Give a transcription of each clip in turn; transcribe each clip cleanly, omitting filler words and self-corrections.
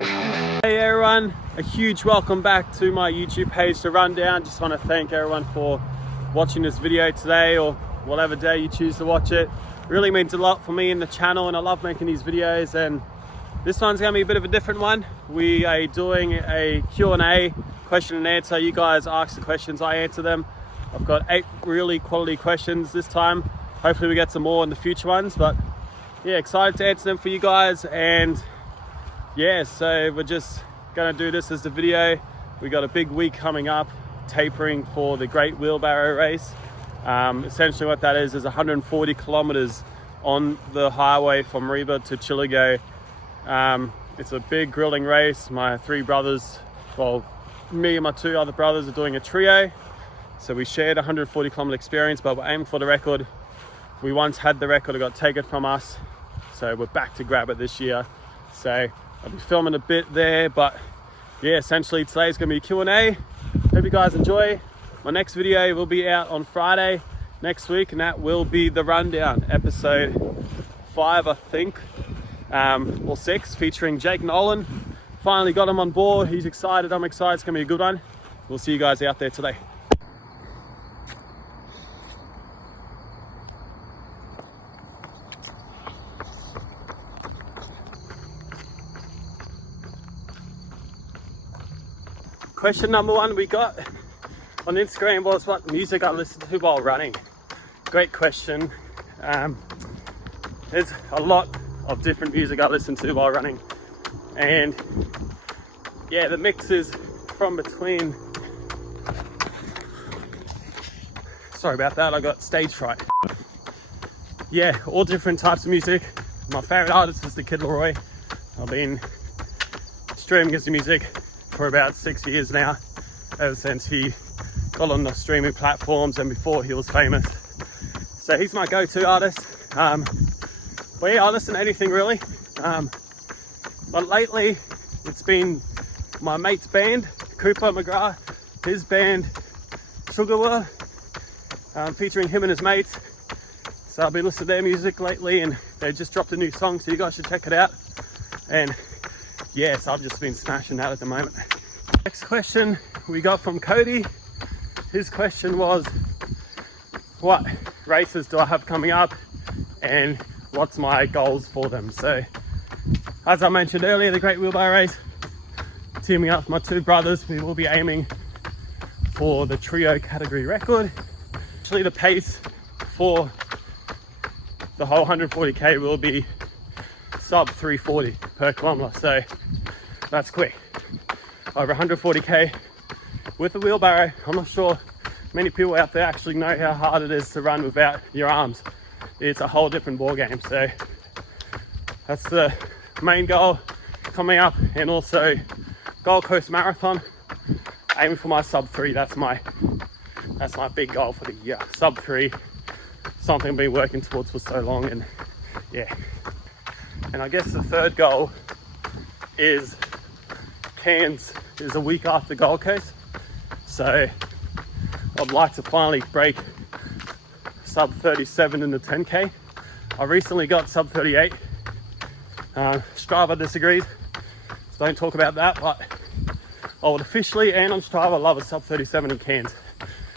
Hey everyone, a huge welcome back to my YouTube page, The Rundown. Just want to thank everyone for watching this video today or whatever day you choose to watch it. Really means a lot for me and the channel, and I love making these videos, and this one's going to be a bit of a different one. We are doing a Q&A, question and answer. You guys ask the questions, I answer them. I've got 8 really quality questions this time. Hopefully we get some more in the future ones, but yeah, excited to answer them for you guys. And yeah, so we're just gonna do this as the video. We got a big week coming up, tapering for the Great Wheelbarrow Race. Essentially what that is 140 kilometers on the highway from Reba to Chillagoe. It's a big grilling race. My 3 brothers, well, me and my 2 other brothers are doing a trio. So we shared 140 kilometer experience, but we're aiming for the record. We once had the record, it got taken from us. So we're back to grab it this year. So I'll be filming a bit there, but yeah, essentially today's gonna be a Q&A. Hope you guys enjoy. My next video will be out on Friday next week, and that will be the Rundown, episode 5, I think, or 6, featuring Jake Nolan. Finally got him on board. He's excited, I'm excited. It's gonna be a good one. We'll see you guys out there today. Question number 1 we got on Instagram was what music I listen to while running. Great question. There's a lot of different music I listen to while running, and yeah, the mix is from between, sorry about that, I got stage fright. Yeah, all different types of music. My favorite artist is The Kid Laroi. I've been streaming his music for about 6 years now, ever since he got on the streaming platforms and before he was famous. So he's my go-to artist. But yeah, I listen to anything really. But lately it's been my mate's band, Cooper McGrath, his band Sugar World, featuring him and his mates. So I've been listening to their music lately, and they just dropped a new song, so you guys should check it out. And yes, I've just been smashing that at the moment. Next question we got from Cody. His question was, what races do I have coming up and what's my goals for them? So as I mentioned earlier, the Great Wheelbarrow Race, teaming up with my 2 brothers, we will be aiming for the trio category record. Actually, the pace for the whole 140k will be sub 340 per kilometer, so that's quick. Over 140k with a wheelbarrow. I'm not sure many people out there actually know how hard it is to run without your arms. It's a whole different ball game. So that's the main goal coming up, and also Gold Coast Marathon, aiming for my sub 3. That's my big goal for the year. Sub 3, something I've been working towards for so long, and yeah. And I guess the third goal is Cairns is a week after Gold Coast, so I'd like to finally break sub 37 in the 10k. I recently got sub 38. Strava disagrees, so don't talk about that, but I would officially and on Strava love a sub 37 in Cairns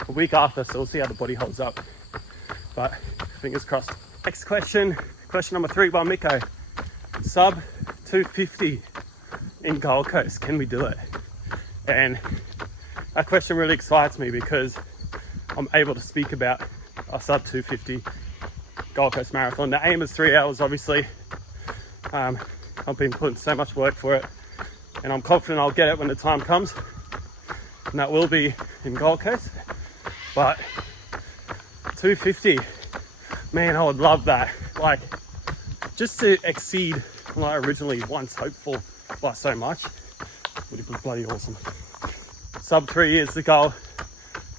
a week after, so we'll see how the body holds up, but fingers crossed. Next question number 3 by Miko. Sub 250 in Gold Coast, can we do it? And that question really excites me because I'm able to speak about a sub 250 Gold Coast Marathon. The aim is 3 hours, obviously. I've been putting so much work for it, and I'm confident I'll get it when the time comes, and that will be in Gold Coast. But 250, man, I would love that. Like, just to exceed what I originally once hoped for by so much would be bloody awesome. Sub 3 is the goal.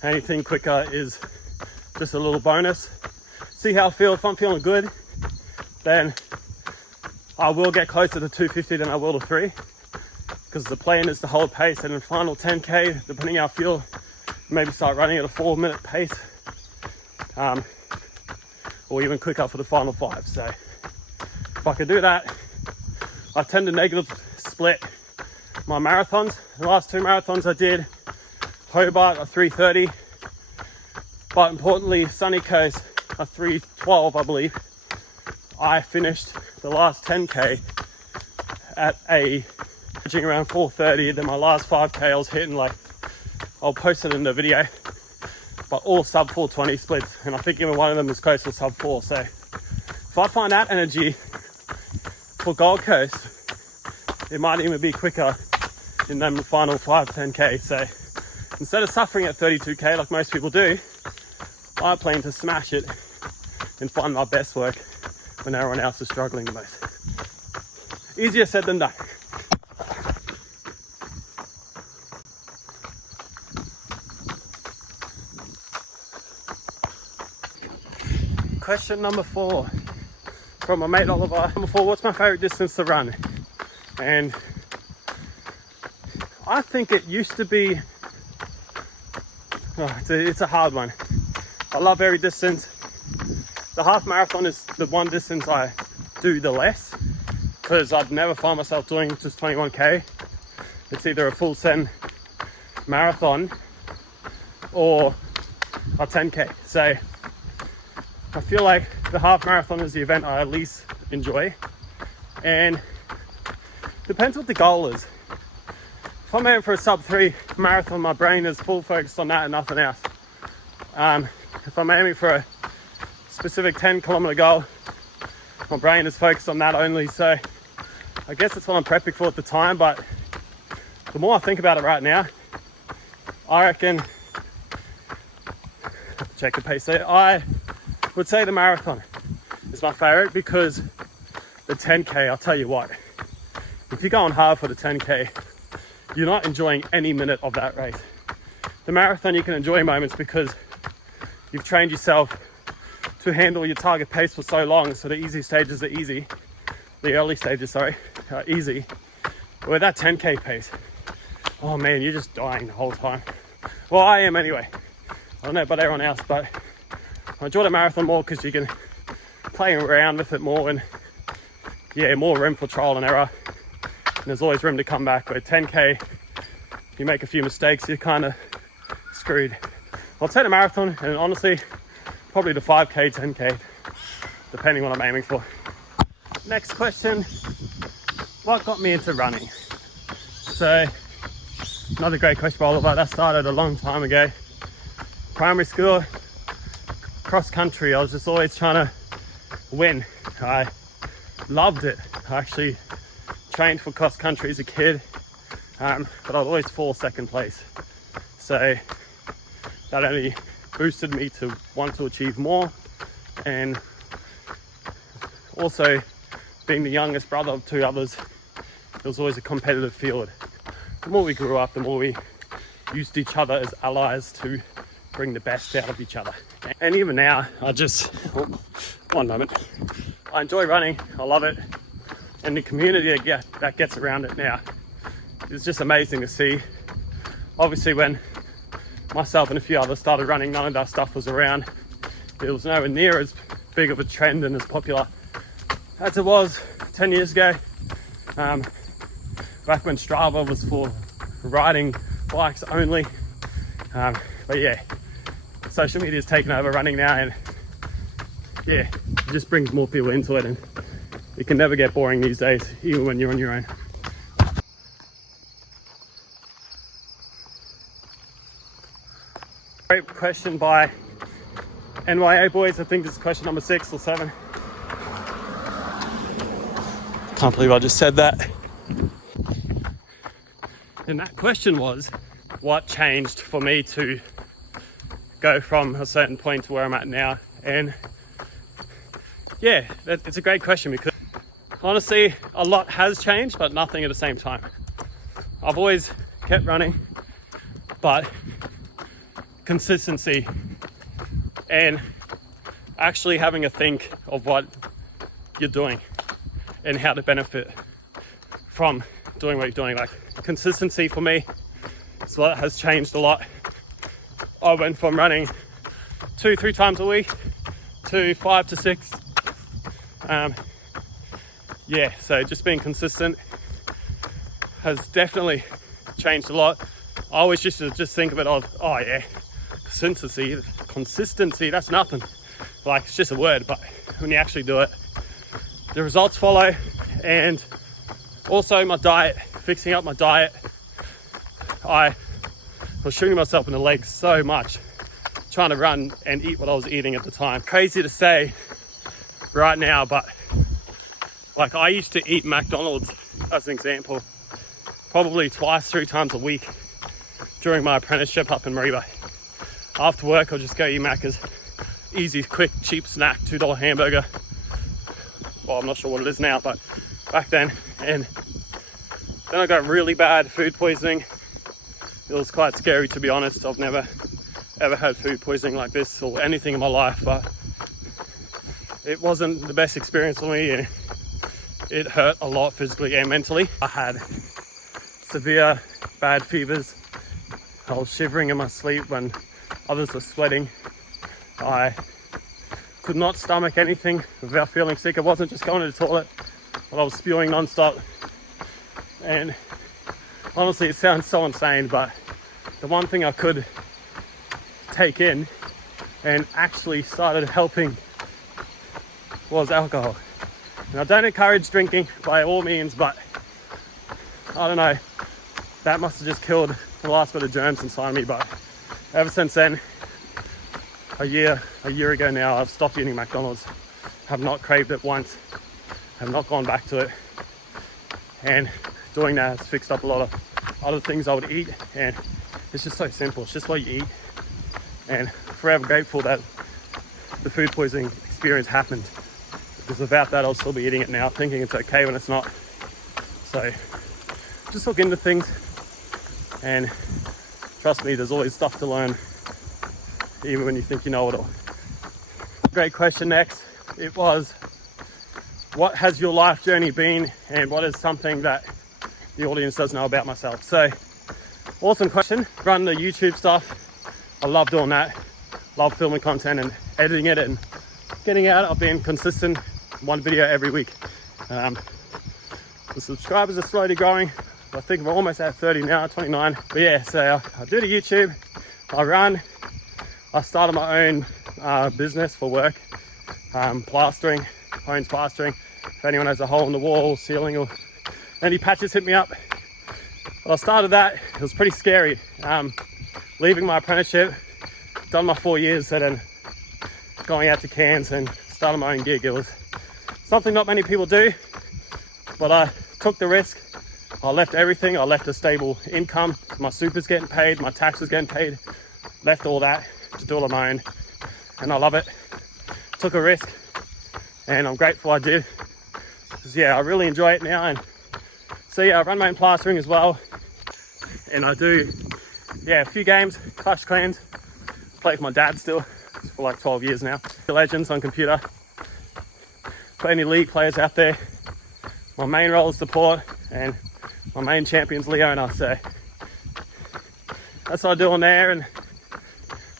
Anything quicker is just a little bonus. See how I feel. If I'm feeling good, then I will get closer to 250 than I will to 3, because the plan is to hold pace, and in the final 10k, depending how I feel, maybe start running at a 4-minute pace, or even quicker for the final 5. So if I can do that, I tend to negative split my marathons. The last 2 marathons I did, Hobart a 3:30, but importantly Sunny Coast a 3:12, I believe. I finished the last 10k at averaging around 4:30. Then my last 5k I was hitting, like, I'll post it in the video, but all sub 4:20 splits, and I think even one of them was close to sub 4. So if I find that energy for Gold Coast, it might even be quicker in them final 5-10k. So instead of suffering at 32k like most people do, I plan to smash it and find my best work when everyone else is struggling the most. Easier said than done. Question number 4 from my mate Oliver. Number 4, what's my favorite distance to run? And I think it used to be, it's a hard one. I love every distance. The half marathon is the one distance I do the less, because I'd never find myself doing just 21k. It's either a full send marathon or a 10k. So I feel like the half marathon is the event I at least enjoy, and depends what the goal is. If I'm aiming for a sub 3 marathon, my brain is full focused on that and nothing else. If I'm aiming for a specific 10-kilometer goal, my brain is focused on that only. So I guess that's what I'm prepping for at the time, but the more I think about it right now, I reckon, have to check the pace there, I would say the marathon is my favorite, because the 10k, I'll tell you what, if you're going hard for the 10k, you're not enjoying any minute of that race. The marathon, you can enjoy moments because you've trained yourself to handle your target pace for so long, so the easy stages are easy. The early stages, are easy. But with that 10k pace, oh man, you're just dying the whole time. Well, I am anyway. I don't know about everyone else, but I enjoy the marathon more because you can play around with it more, and yeah, more room for trial and error. And there's always room to come back. But 10k, you make a few mistakes, you're kind of screwed. I'll take the marathon, and honestly, probably the 5k, 10k, depending what I'm aiming for. Next question, what got me into running? So, another great question by Oliver. That started a long time ago. Primary school, cross country, I was just always trying to win. I loved it. I actually trained for cross country as a kid, but I'd always fall second place. So that only boosted me to want to achieve more, and also being the youngest brother of 2 others, it was always a competitive field. The more we grew up, the more we used each other as allies to bring the best out of each other. And even now, one moment, I enjoy running, I love it, and the community that gets around it now is just amazing to see. Obviously, when myself and a few others started running, none of that stuff was around. It was nowhere near as big of a trend and as popular as it was 10 years ago, back when Strava was for riding bikes only. But yeah, social media has taken over running now, and yeah, it just brings more people into it, and it can never get boring these days, even when you're on your own. Great question by NYA Boys. I think this is question number 6 or 7. Can't believe I just said that. And that question was, what changed for me to go from a certain point to where I'm at now? And yeah, it's a great question, because honestly, a lot has changed, but nothing at the same time. I've always kept running, but consistency and actually having a think of what you're doing and how to benefit from doing what you're doing. Like, consistency for me is what has changed a lot. I went from running 2-3 times a week to 5 to 6. Yeah, so just being consistent. has definitely changed a lot. I always used to just think of it as, oh yeah, consistency, that's nothing. Like, it's just a word, but when you actually do it, the results follow. And also my diet, fixing up my diet. I was shooting myself in the legs so much trying to run and eat what I was eating at the time. Crazy to say right now, but like, I used to eat McDonald's, as an example, probably twice, 3 times a week during my apprenticeship up in Mariba. After work, I'll just go eat Macca's. Easy, quick, cheap snack, $2 hamburger. Well, I'm not sure what it is now, but back then. And then I got really bad food poisoning. It was quite scary, to be honest. I've never ever had food poisoning like this or anything in my life, but it wasn't the best experience for me. And it hurt a lot physically and mentally. I had severe bad fevers. I was shivering in my sleep when others were sweating. I could not stomach anything without feeling sick. It wasn't just going to the toilet, but I was spewing non-stop. And honestly, it sounds so insane, but the one thing I could take in and actually started helping was alcohol. And I don't encourage drinking by all means, but I don't know, that must have just killed the last bit of germs inside me. But ever since then, a year ago now, I've stopped eating McDonald's. Have not craved it once, have not gone back to it. And doing that has fixed up a lot of other things I would eat. And it's just so simple, it's just what you eat. And forever grateful that the food poisoning experience happened, because without that I'll still be eating it now, thinking it's okay when it's not. So just look into things, and trust me, there's always stuff to learn, even when you think you know it all. Great question next. It was, what has your life journey been, and what is something that the audience doesn't know about myself? So, awesome question. Run the YouTube stuff. I love doing that. Love filming content and editing it and getting out. I've been consistent, one video every week. The subscribers are slowly growing. I think we're almost at 30 now, 29. But yeah, so I do the YouTube, I run. I started my own business for work, plastering, Hones Plastering. If anyone has a hole in the wall, ceiling, or any patches, hit me up. But I started that. It was pretty scary. Leaving my apprenticeship, done my 4 years, and then going out to Cairns and starting my own gig. It was something not many people do, but I took the risk. I left everything. I left a stable income. My super's getting paid, my tax was getting paid. Left all that to do it on my own, and I love it. Took a risk, and I'm grateful I did. Because yeah, I really enjoy it now. And so yeah, I run my own plastering as well, and I do a few games, Clash of Clans. Play with my dad still for like 12 years now. Legends on computer. For any league players out there, my main role is support, and my main champion's Leona. So that's what I do on there, and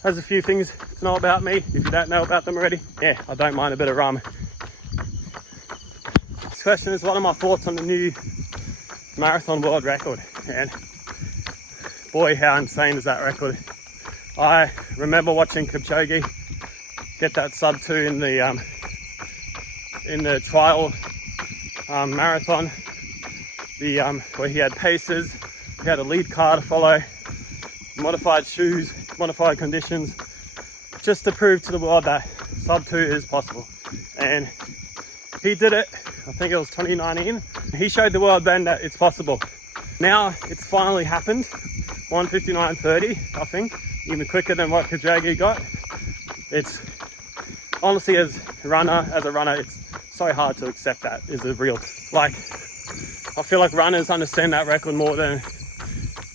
there's a few things to know about me if you don't know about them already. Yeah, I don't mind a bit of rum. This question is, what are my thoughts on the new marathon world record? And boy, how insane is that record. I remember watching Kipchoge get that sub 2 in the trial marathon, where he had paces, he had a lead car to follow, modified shoes, modified conditions, just to prove to the world that sub 2 is possible. And he did it, I think it was 2019. He showed the world then that it's possible. Now it's finally happened. 1:59:30, I think, even quicker than what Kipchoge got. It's honestly, as a runner, it's so hard to accept that is a real, like, I feel like runners understand that record more than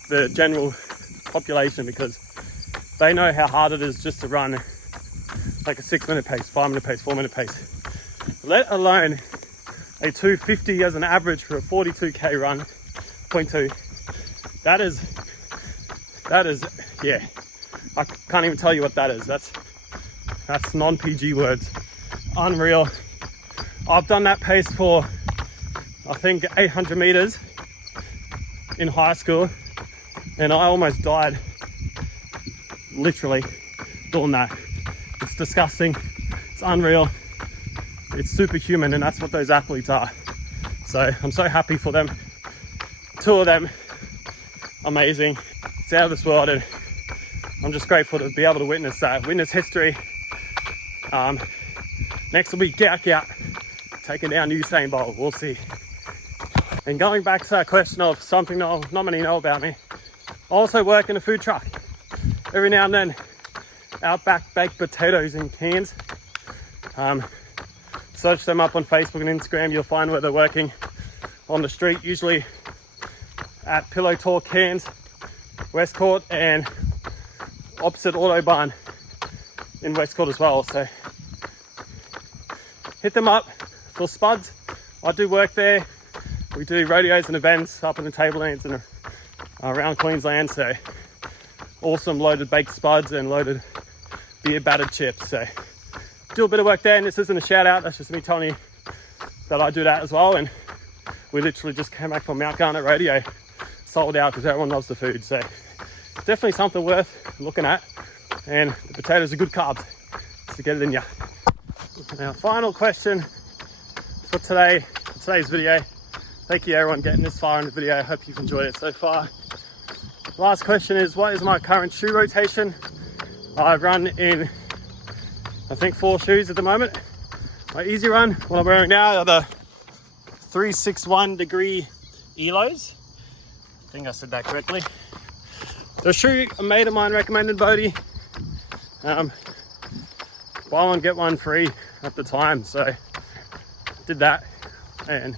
the general population, because they know how hard it is just to run like a 6-minute pace, 5-minute pace, 4-minute pace, let alone a 2:50 as an average for a 42k run, 0.2. That is, yeah, I can't even tell you what that is. That's non-PG words. Unreal. I've done that pace for, I think, 800 meters, in high school, and I almost died, literally, doing that. It's disgusting, it's unreal, it's superhuman, and that's what those athletes are. So I'm so happy for them. 2 of them, amazing. It's out of this world, and I'm just grateful to be able to witness that, witness history. Next will be Gout Gout, taking down Usain Bolt, we'll see. And going back to that question of something not many know about me, I also work in a food truck. Every now and then, Outback baked potatoes in cans. Search them up on Facebook and Instagram, you'll find where they're working on the street, usually at Pillow Talk Cans, Westcourt, and opposite Autobahn in Westcourt as well. So hit them up for spuds. I do work there. We do rodeos and events up in the Tablelands and around Queensland. So awesome loaded baked spuds and loaded beer battered chips. So do a bit of work there, and this isn't a shout out, that's just me telling you that I do that as well. And we literally just came back from Mount Garnet Rodeo, sold out because everyone loves the food. So definitely something worth looking at, and the potatoes are good carbs, so get it in ya. Now, final question for today's video. Thank you everyone getting this far in the video. I hope you've enjoyed it so far. Last question is, what is my current shoe rotation? I run in, I think, 4 shoes at the moment. My easy run, what I'm wearing now, are the 361 degree Elos. I think I said that correctly. The shoe a mate of mine recommended, Bodie. Buy one, get one free at the time. So did that. And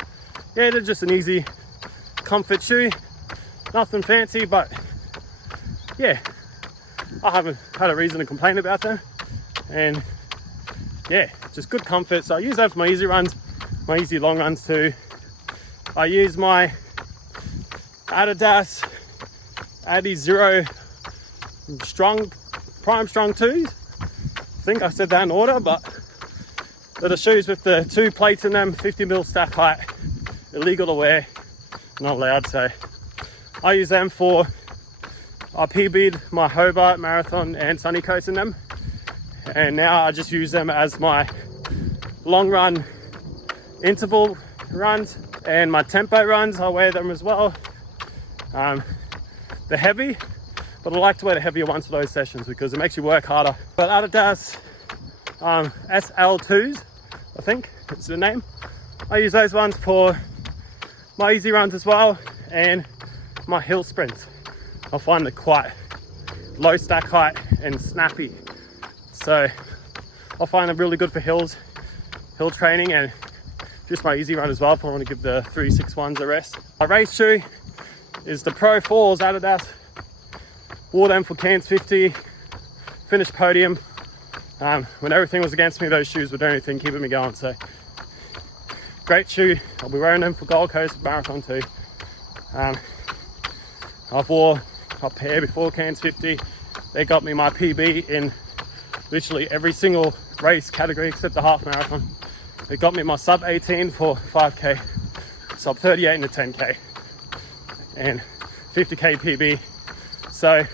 yeah, they're just an easy comfort shoe. Nothing fancy, but yeah, I haven't had a reason to complain about them. And yeah, just good comfort. So I use that for my easy runs, my easy long runs too. I use my Adidas Adizero Prime Strong 2s. I think I said that in order, but they're the shoes with the 2 plates in them, 50mm stack height, illegal to wear, not allowed. So I use them for, I PB'd my Hobart Marathon and Sunny Coast in them, and now I just use them as my long run interval runs and my tempo runs. I wear them as well. They're heavy, but I like to wear the heavier ones for those sessions because it makes you work harder. But Adidas SL2s, I think it's the name. I use those ones for my easy runs as well, and my hill sprints. I find they're quite low stack height and snappy. So I find them really good for hill training, and just my easy run as well if I want to give the 361s a rest. My race shoe is the Pro 4s Adidas. Wore them for Cairns 50, finished podium. When everything was against me, those shoes were the only thing keeping me going. So great shoe. I'll be wearing them for Gold Coast Marathon too. I've wore a pair before Cairns 50. They got me my PB in literally every single race category except the half marathon. They got me my sub 18 for 5k, sub 38 in the 10k, and 50k PB. So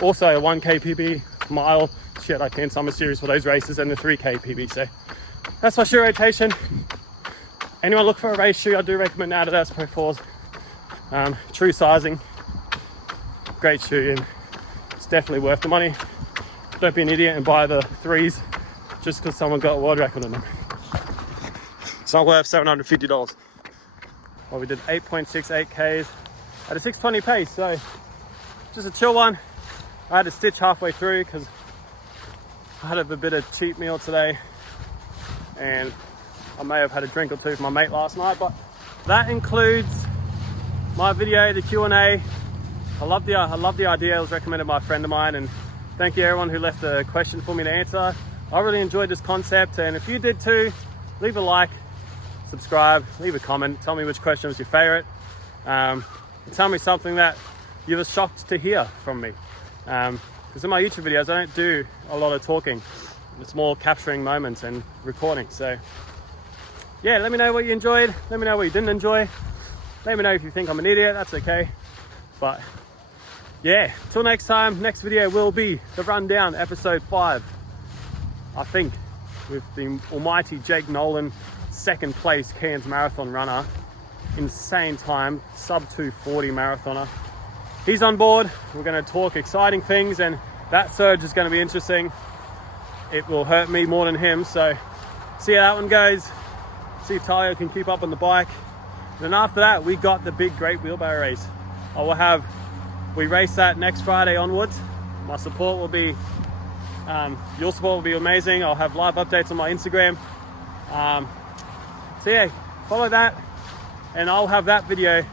also a 1k PB, mile, shit, I can summer series for those races, and the 3k PB. So that's my shoe rotation. Anyone look for a race shoe, I do recommend Adidas Pro 4s. True sizing, great shoe, and it's definitely worth the money. Don't be an idiot and buy the 3s just because someone got a world record on them. It's not worth $750. Well, we did 8.68 Ks at a 6:20 pace, so just a chill one. I had to stitch halfway through because I had a bit of cheat meal today, and I may have had a drink or two with my mate last night. But that includes my video, the Q&A. I love the idea. It was recommended by a friend of mine, and thank you everyone who left a question for me to answer. I really enjoyed this concept, and if you did too, leave a like, subscribe, leave a comment, tell me which question was your favorite. Tell me something that you were shocked to hear from me. Because in my YouTube videos, I don't do a lot of talking. It's more capturing moments and recording. So yeah, let me know what you enjoyed. Let me know what you didn't enjoy. Let me know if you think I'm an idiot, that's okay. But yeah, till next time, next video will be the rundown, episode 5, I think, with the almighty Jake Nolan, second place Cairns Marathon runner. Insane time, sub 240 marathoner. He's on board. We're going to talk exciting things, and that surge is going to be interesting. It will hurt me more than him, so see how that one goes. See if Talia can keep up on the bike. And then after that, we got the big Great Wheelbarrow Race. We race that next Friday onwards. My support will be, your support will be amazing. I'll have live updates on my Instagram. So yeah, follow that, and I'll have that video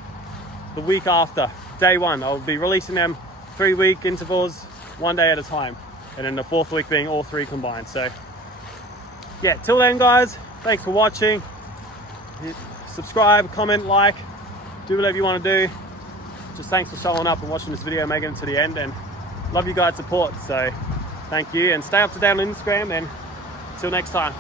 the week after, day 1. I'll be releasing them 3-week intervals, 1 day at a time, and then the 4th week being all 3 combined. So yeah, till then guys, thanks for watching. Subscribe, comment, like, do whatever you want to do. Just thanks for showing up and watching this video, making it to the end, and love you guys' support. So thank you, and stay up to date on Instagram, and till next time.